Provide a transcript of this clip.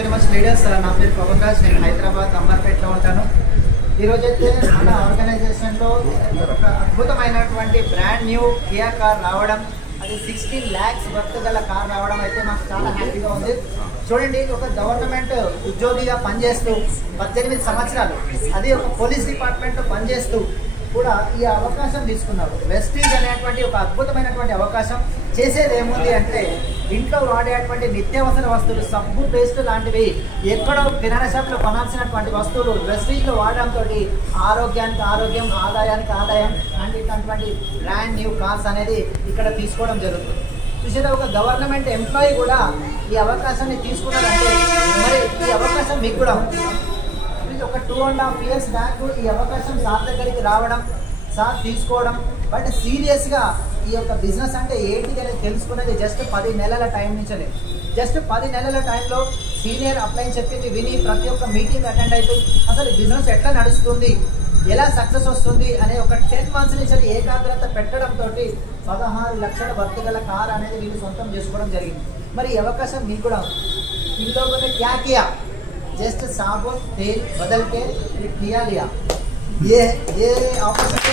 Leaders నా పేరు పవన్ రాజ్. నేను హైదరాబాద్ అంబర్పేటలో ఉంటాను. ఈరోజైతే మన ఆర్గనైజేషన్లో ఒక అద్భుతమైనటువంటి బ్రాండ్ న్యూ కియా కార్ రావడం, అది 16 lakhs వర్త్ గల కార్ రావడం అయితే మాకు చాలా హ్యాపీగా ఉంది. చూడండి, ఒక గవర్నమెంట్ ఉద్యోగిగా పనిచేస్తూ 18 సంవత్సరాలు, అది ఒక పోలీస్ డిపార్ట్మెంట్లో పనిచేస్తూ కూడా ఈ అవకాశం తీసుకున్నారు. వెస్టీజ్ అనేటువంటి ఒక అద్భుతమైనటువంటి అవకాశం. చేసేది ఏముంది అంటే, ఇంట్లో వాడేటువంటి నిత్యావసర వస్తువులు, సబ్బు, పేస్ట్ లాంటివి ఎక్కడో కిరాణా షాప్లో కొనాల్సినటువంటి వస్తువులు వెస్టీజ్లో వాడడంతో ఆరోగ్యానికి ఆరోగ్యం, ఆదాయానికి ఆదాయం అనేటటువంటి బ్రాండ్ న్యూ కార్స్ అనేది ఇక్కడ తీసుకోవడం జరుగుతుంది. చూసేది ఒక గవర్నమెంట్ ఎంప్లాయీ కూడా ఈ అవకాశాన్ని తీసుకున్నారంటే మరి ఈ అవకాశం మీకు కూడా ఉంది. ఒక 2.5 years బ్యాక్ ఈ అవకాశం సార్ దగ్గరికి రావడం, సార్ తీసుకోవడం, బట్ సీరియస్గా ఈ యొక్క బిజినెస్ అంటే ఏంటి అనేది తెలుసుకున్నది జస్ట్ 10 నెలల టైం నుంచే. జస్ట్ 10 నెలల టైంలో సీనియర్ అప్లైన్ చెప్పింది విని ప్రతి ఒక్క మీటింగ్ అటెండ్ అయితే అసలు బిజినెస్ ఎట్లా నడుస్తుంది, ఎలా సక్సెస్ వస్తుంది అనే ఒక 10 months నుంచి ఏకాగ్రత పెట్టడంతో 16 లక్షల వర్త్ గల కార్ అనేది వీళ్ళు సొంతం చేసుకోవడం జరిగింది. మరి ఈ అవకాశం మీకు కూడా इन लोगों ने क्या किया, जस्ट साबुन तेल बदल के किया लिया. ये अपॉर्चुनिटी